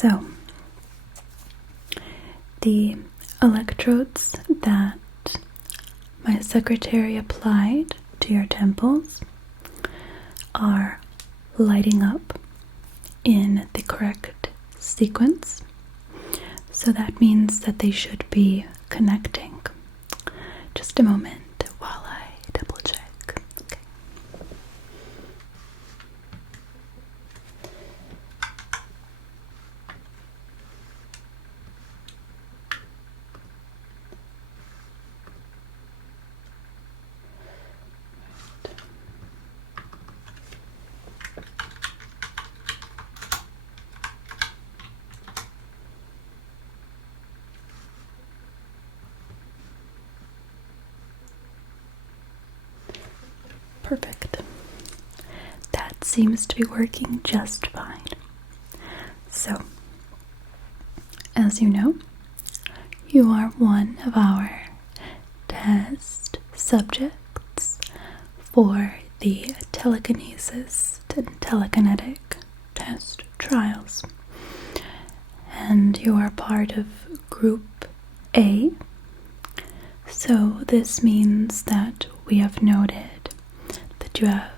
So, the electrodes that my secretary applied to your temples are lighting up in the correct sequence. So that means that they should be connecting. Just a moment while I double check. Okay. Perfect. That seems to be working just fine. So, as you know, you are one of our test subjects for the Telekinesis and Telekinetic test trials. And you are part of Group A. So this means that we have noted that you have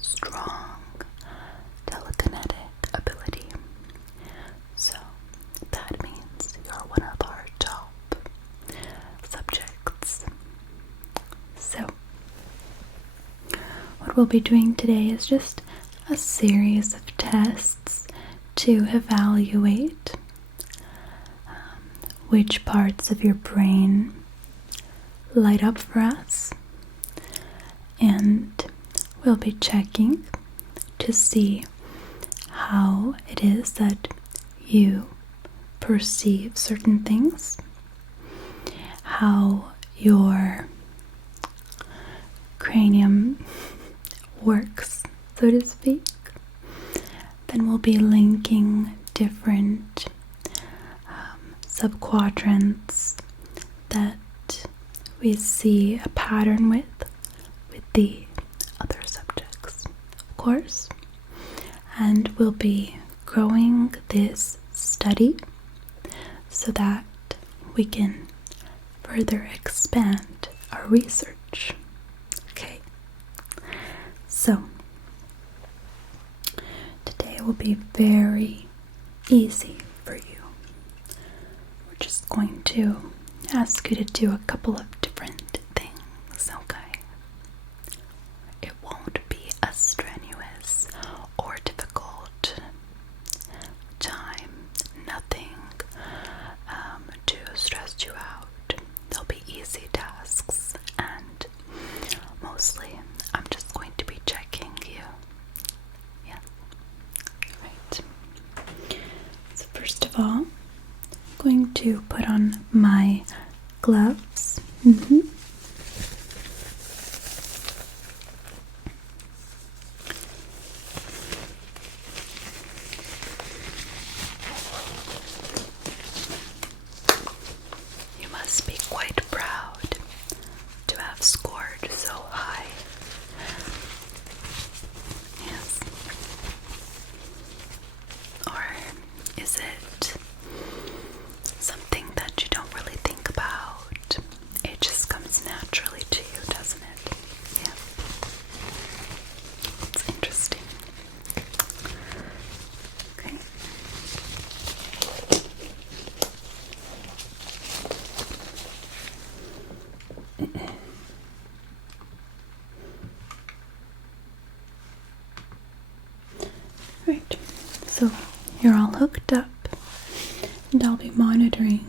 strong telekinetic ability. So that means you're one of our top subjects. So what we'll be doing today is just a series of tests to evaluate which parts of your brain light up for us, and we'll be checking to see how it is that you perceive certain things, how your cranium works, so to speak. Then we'll be linking different subquadrants that we see a pattern with the other subjects, of course. And we'll be growing this study so that we can further expand our research. Okay, so today will be very easy for you. We're just going to ask you to do a couple of different things, okay? It won't be a strenuous or difficult time. Nothing to stress you out. They'll be easy tasks, and mostly I'm just going to be checking you. Yeah. Right. So first of all, I'm going to put on my gloves. You must be quite proud to have scored so high. Yes. Or is it something that you don't really think about? It just comes naturally to you, doesn't it? Yeah. It's interesting. Okay. Right. So you're all hooked up, and I'll be monitoring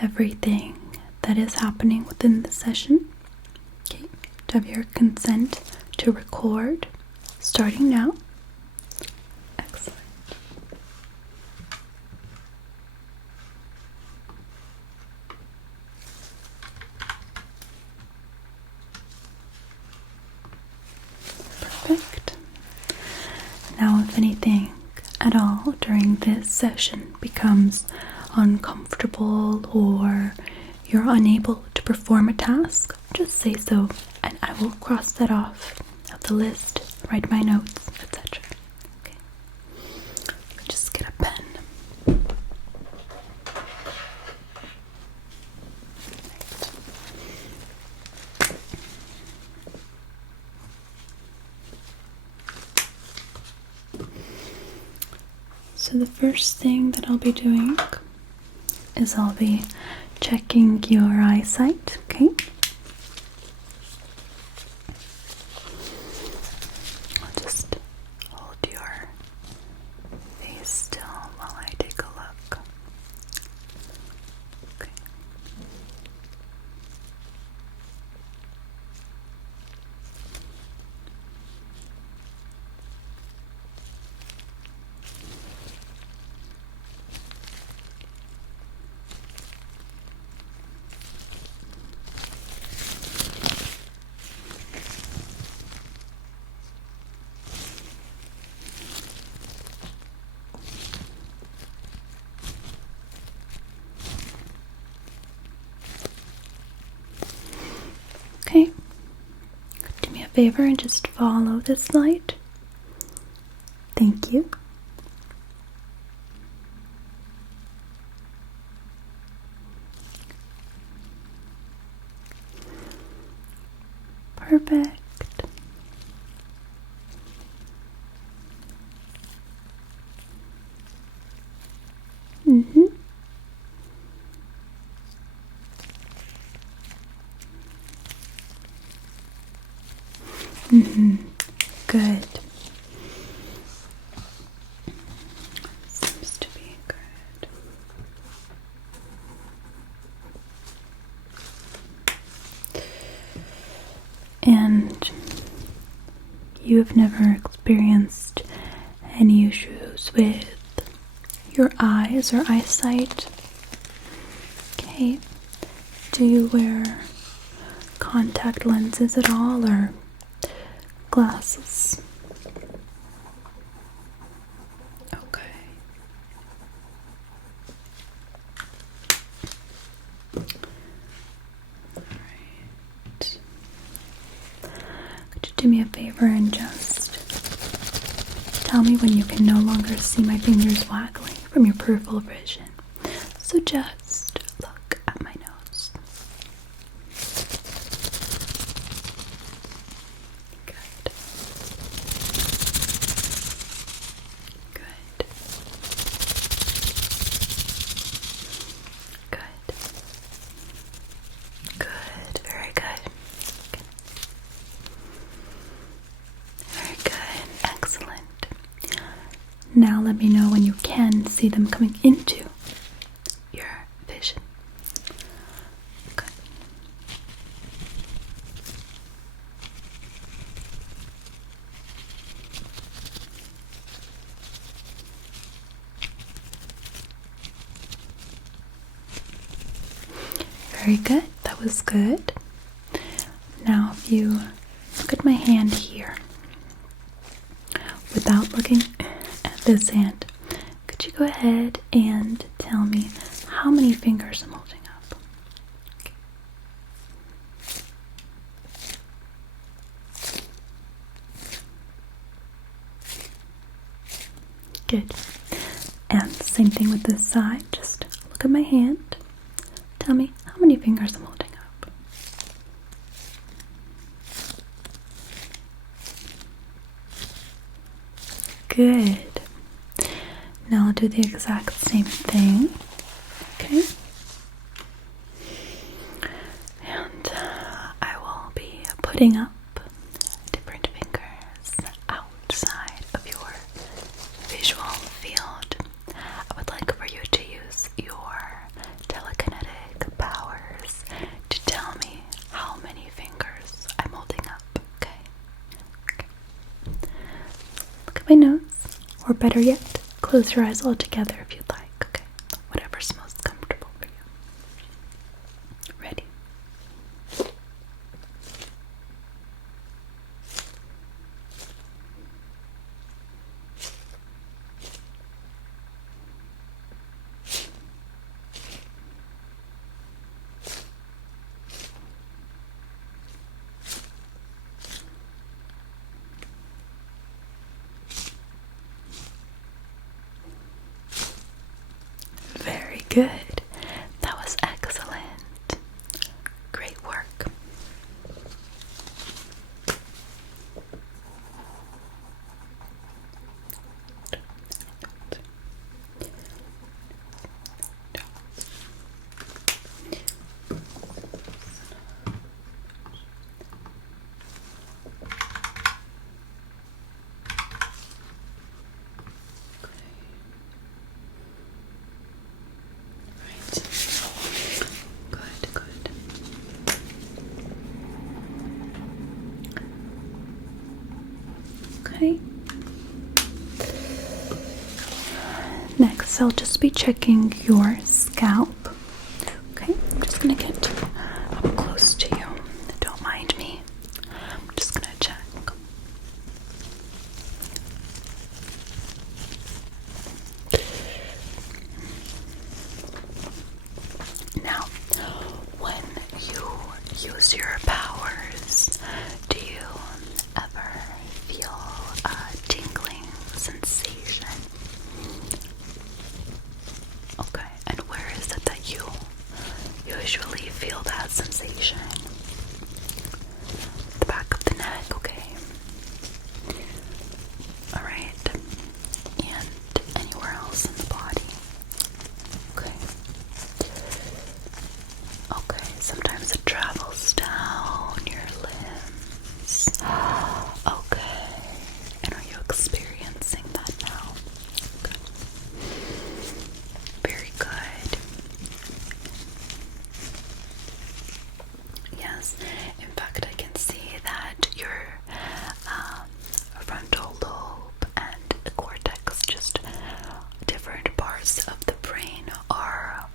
everything that is happening within the session. Okay, to have your consent to record starting now. Excellent. Perfect. Now, if anything at all during this session becomes uncomfortable or you're unable to perform a task, just say so, and I will cross that off of the list, write my notes, etc. Okay. Just get a pen. So the first thing that I'll be doing is I'll be checking your eyesight, okay? I'll just hold your face still while I take a look. Okay. Okay, do me a favor and just follow this light. Thank you. Perfect. Mm-hmm. Mm-hmm. Good. Seems to be good. And you've never experienced any issues with your eyes or eyesight? Okay. Do you wear contact lenses at all or glasses? Okay. Alright. Could you do me a favor and just tell me when you can no longer see my fingers waggling from your peripheral vision? So just look at my nose. Good. Good. Good. Good. Very good. Very good. Excellent. Now let me know when you can see them coming into your vision. Okay. Very good. That was good. Now if you look at my hand here, without looking at this hand, could you go ahead and tell me how many fingers I'm holding up? Okay. Good. And same thing with this side. Just look at my hand. Tell me how many fingers I'm holding up. Good. Now I'll do the exact same thing. Okay. And I will be putting up different fingers outside of your visual field. I would like for you to use your telekinetic powers to tell me how many fingers I'm holding up. Okay. Look at my nose. Or better yet, close your eyes all together if you'd like, okay? Whatever's most comfortable for you. Ready? Okay. Next, I'll just be checking your scalp. Okay, I'm just gonna get up close to you. Don't mind me. I'm just gonna check. Now, when you use your powers, do you ever feel a tingling sensation? Okay, and where is it that you usually feel that sensation? The back of the neck, okay. Alright. And anywhere else in the body? Okay. Okay, sometimes it travels down your limbs. Okay. And are you experiencing that now? Okay. Very good. Yes, in fact, I can see that your frontal lobe and cortex, just different parts of the brain, are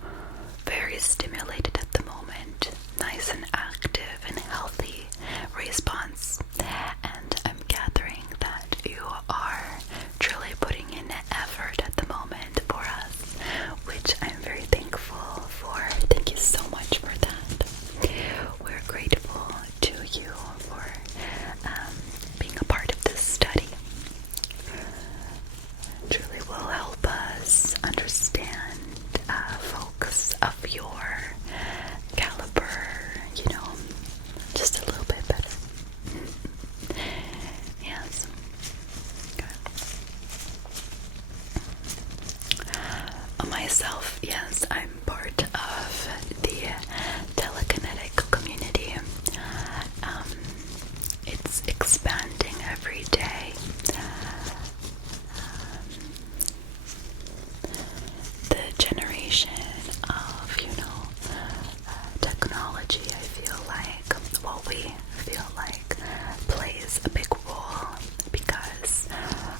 very stimulated at the moment. Nice and active and healthy response. And I'm gathering that you are truly putting in effort at the moment for us, which I'm very thankful for. Thank you so much for that. We're grateful to you for being a part of this study. It truly will help us understand folks of your caliber, just a little bit better. Yes. Good. Myself, yes, I'm part of the Telekinetic community. It's expanding every day. The generation of, technology, I feel like, plays a big role because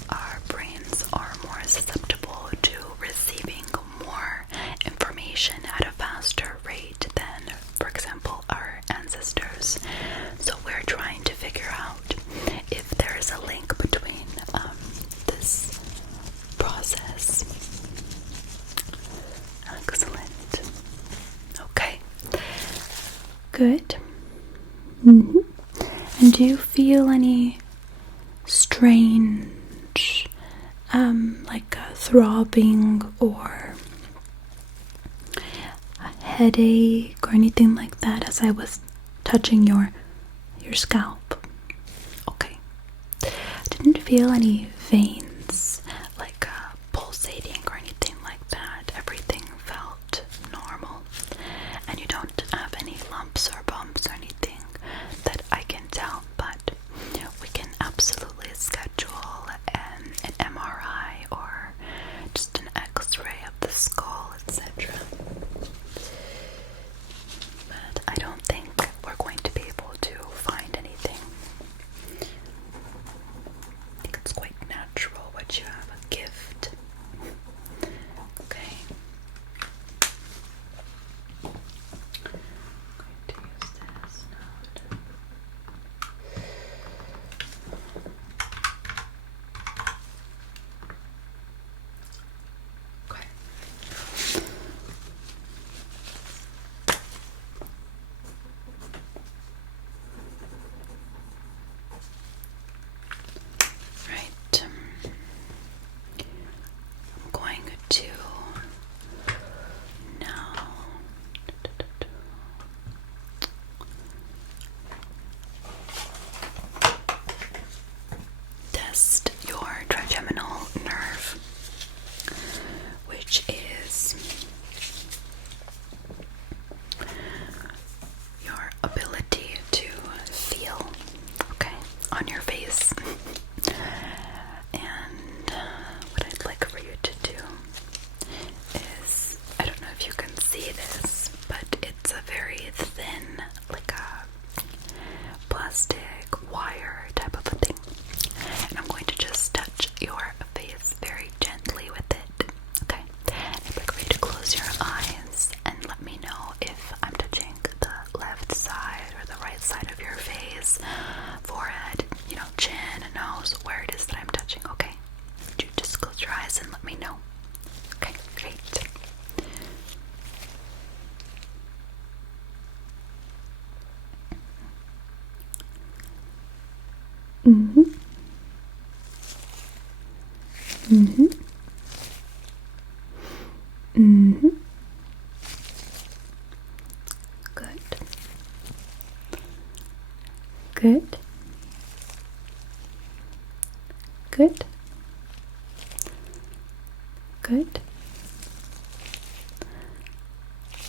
our brains are more susceptible to receiving more information at a faster rate than, for example, our ancestors. So we're trying to figure out if there is a link between this process. Excellent. Okay. Good. And do you feel any strange, like a throbbing or a headache or anything like that as I was touching your scalp? Okay. Didn't feel any veins like pulsating or anything like that. Everything felt normal. And you don't have any lumps or bumps or anything that I can tell, but we can absolutely schedule an MRI or just an X-ray of the skull, etc. But I don't think we're going to be able to find anything. I think it's quite natural. face, forehead, chin, nose, where it is that I'm touching, okay? Would you just close your eyes and let me know? Okay, great. Mm-hmm. Mm-hmm. Mm-hmm. Good. Good. Good. Good.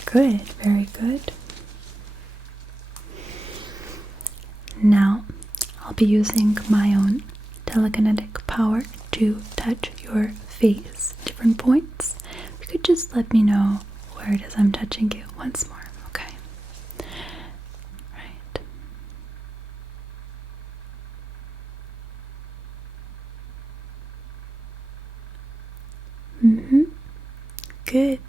Good. Very good. Now, I'll be using my own telekinetic power to touch your face, different points. You could just let me know where it is I'm touching you once more, okay? Right. Mm-hmm. Good.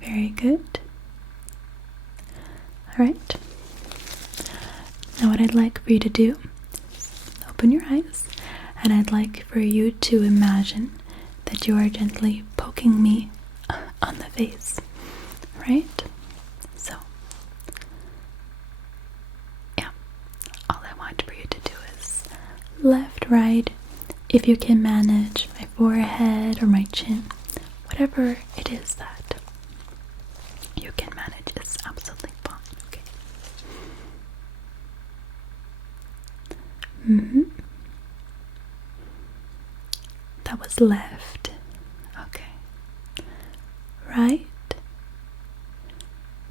Very good. Alright. Now what I'd like for you to do is open your eyes, and I'd like for you to imagine that you are gently poking me on the face, right? So, yeah, all I want for you to do is left, right, if you can manage my forehead or my chin, whatever it is that you can manage is absolutely fine, okay? Mm-hmm. That was left. Okay. Right.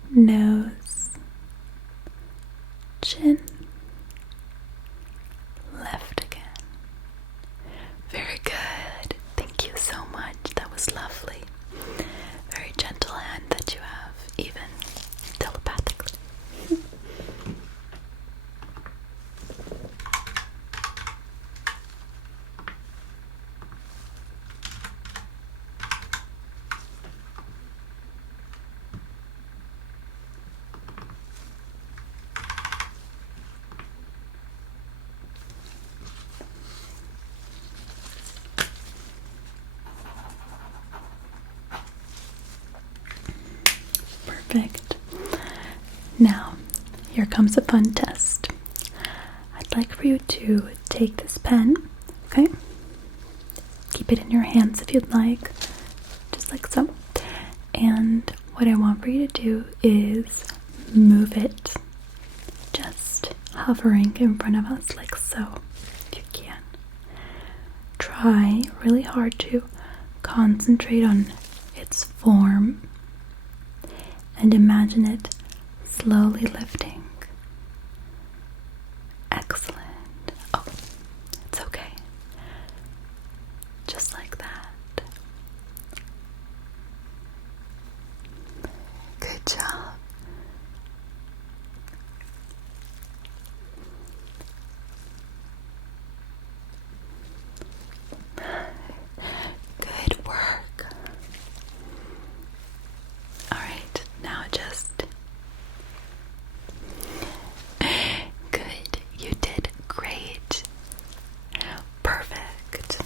Nose. Chin. Left again. Very good. Thank you so much. That was lovely. Very gentle hand that you have, even telepathically. Perfect. Now, here comes a fun test. I'd like for you to take this pen, okay? Keep it in your hands if you'd like, just like so. And what I want for you to do is move it, just hovering in front of us like so, if you can. Try really hard to concentrate on its form and imagine it slowly lifting. Excellent. Oh, it's okay. Just like that. Good job. Good work. Alright, now just good. You did great. Perfect.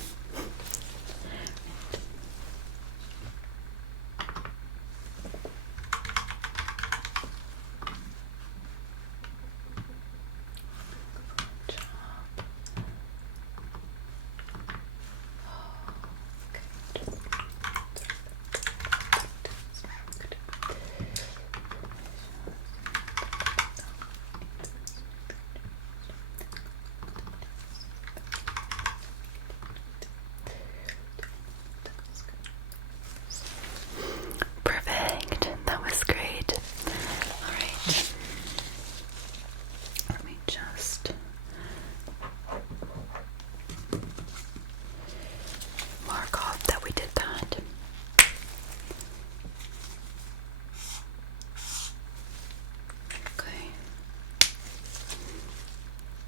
Perfect. That was great. Alright. Let me just mark off that we did that. Okay.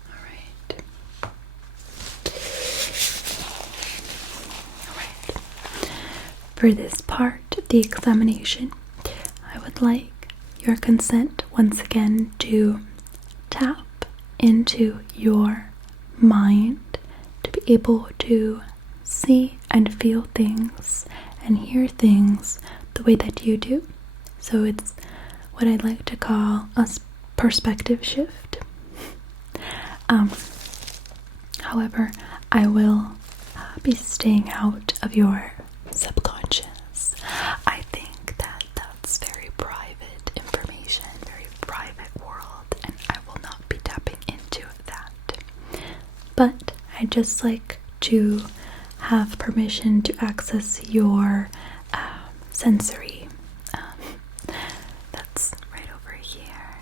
Alright. Alright. For this part of the examination, I would like your consent once again to tap into your mind to be able to see and feel things and hear things the way that you do. So it's what I'd like to call a perspective shift. However, I will be staying out of your subconscious. I think that that's very private information, very private world, and I will not be tapping into that. But I'd just like to have permission to access your sensory. That's right over here.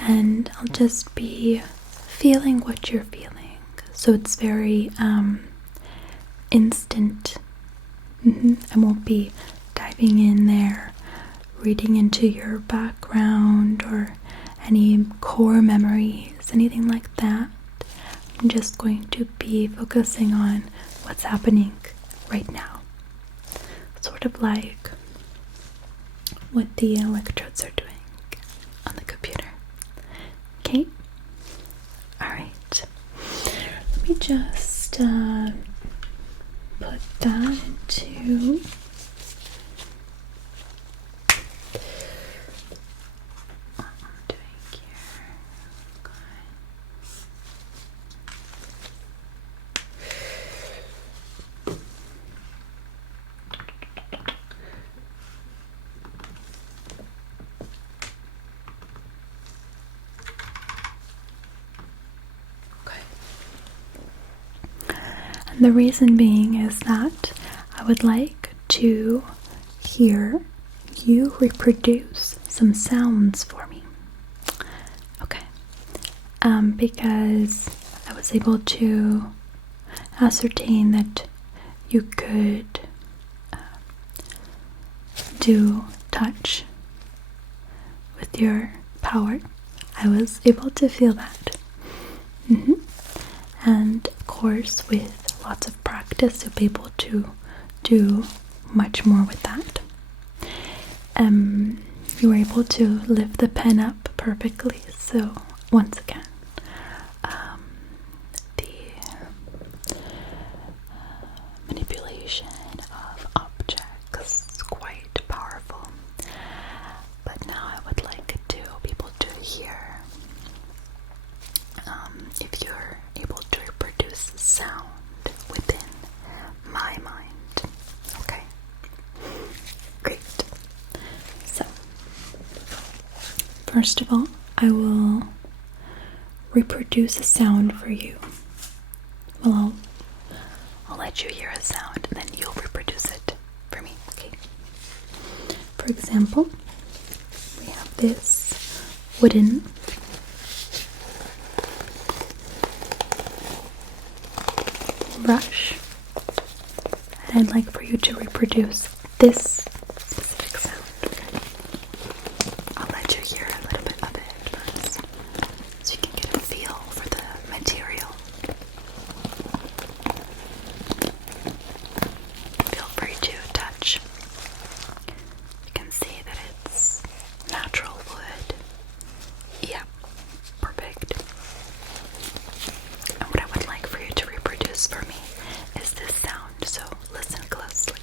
And I'll just be feeling what you're feeling. So it's very instant. I won't be diving in there, reading into your background or any core memories, anything like that. I'm just going to be focusing on what's happening right now. Sort of like what the electrodes are doing on the computer. Okay? Alright. Let me just put that into what I'm doing here. And the reason being is that I would like to hear you reproduce some sounds for me. Okay. Because I was able to ascertain that you could do touch with your power. I was able to feel that. And of course, with lots of practice, you'll be able to do much more with that. You were able to lift the pen up perfectly. So once again, the manipulation of objects is quite powerful. But now I would like to be able to hear if you're able to reproduce sound within my mind. Okay? Great. So, first of all, I will reproduce a sound for you. Well, I'll let you hear a sound and then you'll reproduce it for me. Okay? For example, we have this wooden brush, and I'd like for you to reproduce this specific sound. Okay? I'll let you hear a little bit of it first so you can get a feel for the material. Feel free to touch. You can see that it's natural wood. Yeah, perfect. And what I would like for you to reproduce for me is this sound, so listen closely.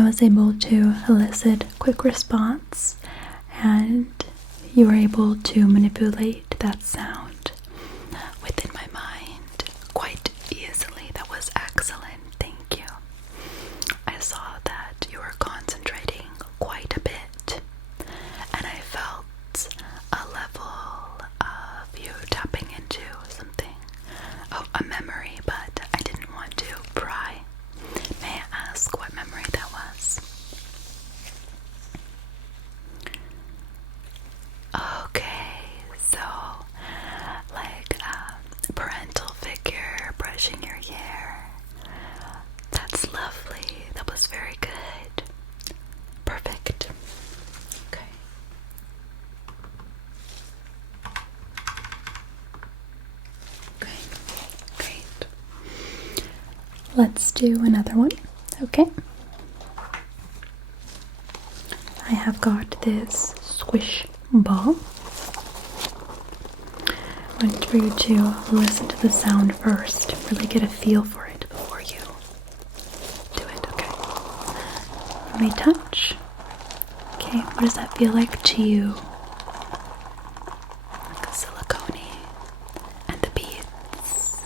I was able to elicit a quick response, and you were able to manipulate that sound within my mind quite easily. That was excellent. Thank you. I saw that you were concentrating quite a bit, and I felt a level of you tapping into something, a memory, but I didn't want to pry. May I ask what memory that was? Okay, so like a parental figure brushing your hair. That's lovely. That was very good. Perfect. Okay. Okay, great. Let's do another one, okay? I have got this squish ball. I want for you to listen to the sound first, really get a feel for it before you do it, okay? You may touch. Okay, what does that feel like to you? Like a silicone and the beads.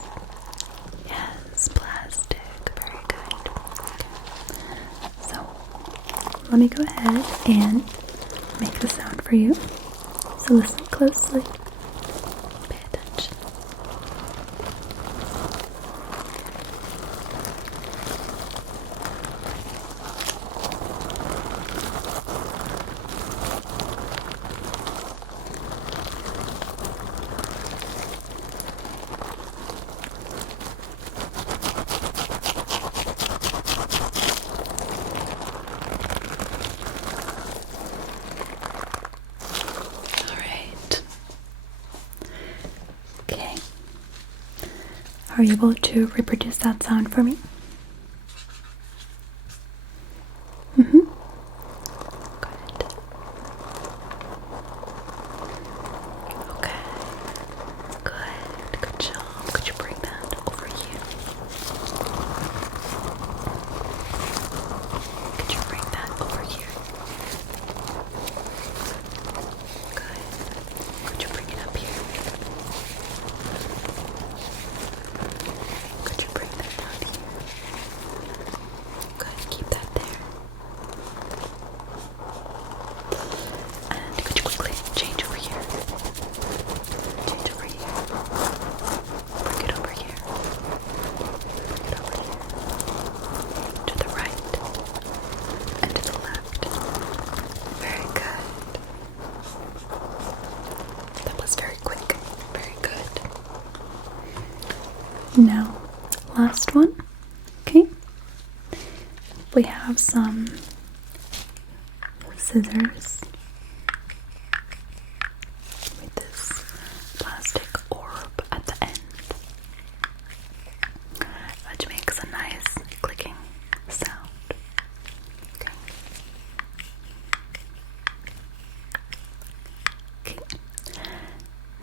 Yes, plastic. Very good. Okay. So, let me go ahead and make the sound for you. So listen closely. Pay attention. Okay. Are you able to reproduce that sound for me? Good. Okay. Good. Good job. Could you bring that over here? Could you bring that over here? Good. Could you bring it up here? Could you bring that down here? Good, keep that there. And could you quickly change over here? Change over here. Bring it over here. Bring it over here. To the right. And to the left. Very good. That was very quick. Very good. Now, last one. Okay. We have some scissors with this plastic orb at the end, which makes a nice clicking sound. Okay. Okay.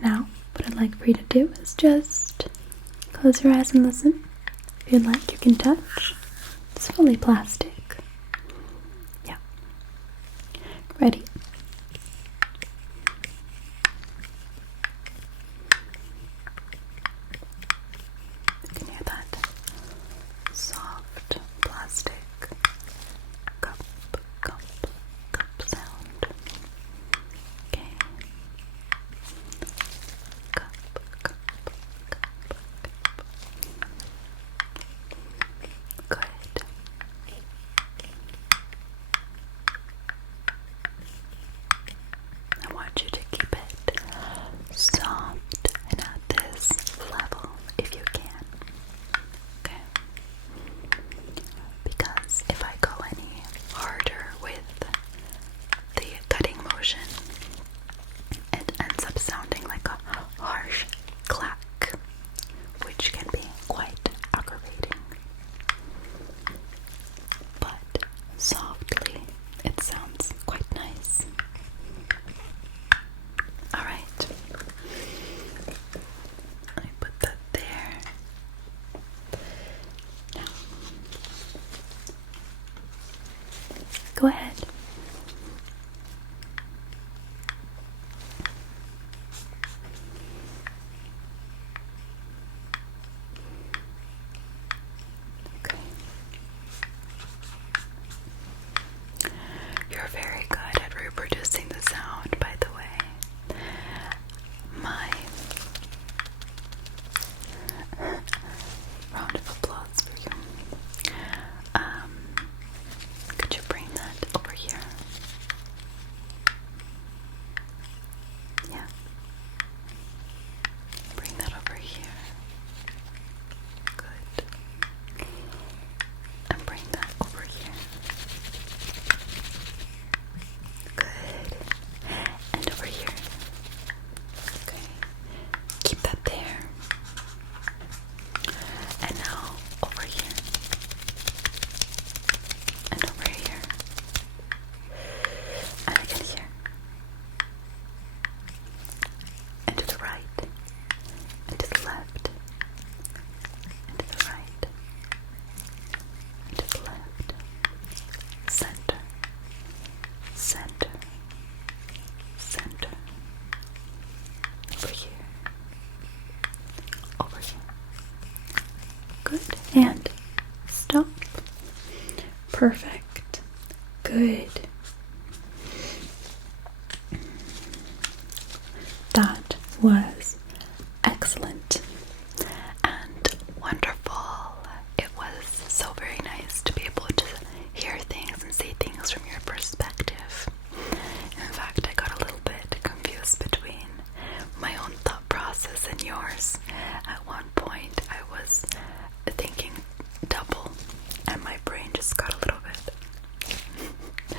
Now, what I'd like for you to do is just close your eyes and listen. If you'd like, you can touch. It's fully plastic. Yeah. Ready? You can hear that soft plastic cup sound. Okay. Cup. Good. And stop. Perfect. Good. That was excellent and wonderful. It was so very nice to be able to hear things and see things from your perspective. In fact, I got a little bit confused between my own thought process and yours. At one point, I was thinking double, and my brain just got a little bit.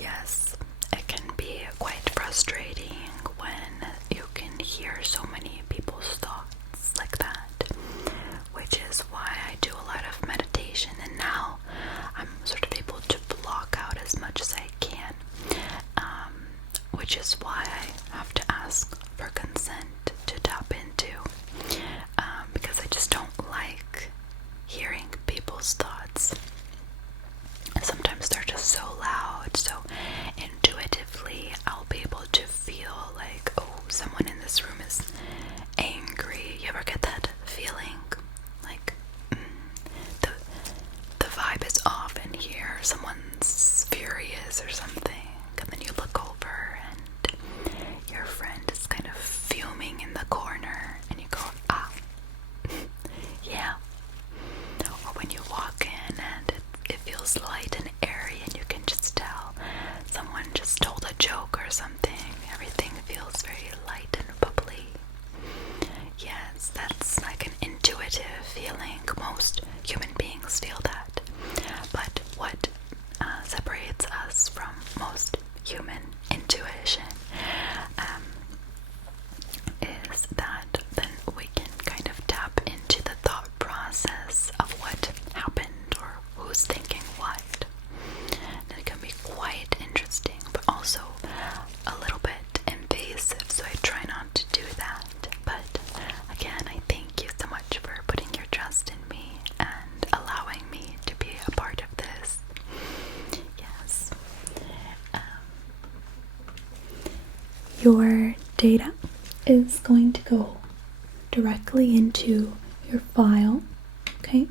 Yes, it can be quite frustrating when you can hear so many people's thoughts like that, which is why I do a lot of meditation, and now I'm sort of able to block out as much as I can, which is why I have to ask for consent to tap into, because I just don't like hearing people's thoughts. Sometimes they're just so loud, so intuitively I'll be able to feel like, oh, someone in this room is angry. You ever get that feeling? Like, the vibe is off in here, someone's furious or something, and then you look over and your friend is kind of fuming in the corner, and you go, ah, yeah. Or when you walk in and it feels light and airy, and you can just tell someone just told a joke or something. Everything feels very light and bubbly. Yes, that's like an intuitive feeling. Most human beings feel that. But what separates us from most human intuition is that then we can kind of tap into the thought process of what happened or who's thinking what. And it can be quite interesting, but also a little bit invasive, so I try not to do that. But again, I thank you so much for putting your trust in me and allowing me to be a part of this. Yes. Your data is going to go directly into your file, okay?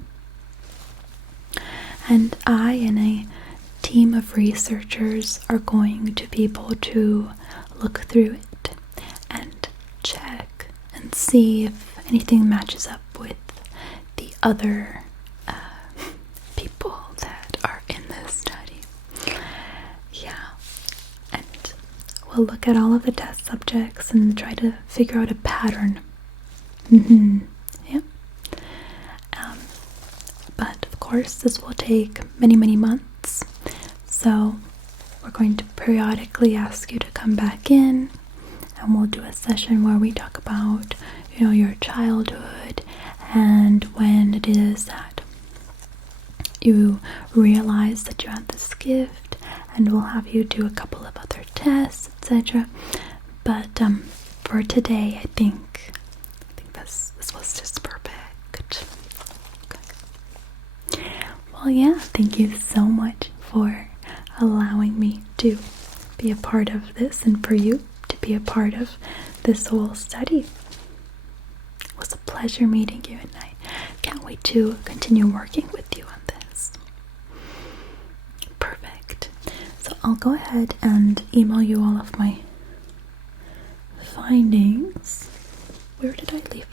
And I and a team of researchers are going to be able to look through it and check and see if anything matches up with the other people that are in this study. Yeah, and we'll look at all of the test subjects and try to figure out a pattern. Yep. But of course, this will take many, many months. So we're going to periodically ask you to come back in, and we'll do a session where we talk about, your childhood and when it is that you realize that you have this gift, and we'll have you do a couple of other tests, etc. But for today, I think this was just perfect. Okay. Well, yeah, thank you so much for allowing me to be a part of this, and for you to be a part of this whole study. It was a pleasure meeting you, and I can't wait to continue working with you on this. Perfect. So I'll go ahead and email you all of my findings. Where did I leave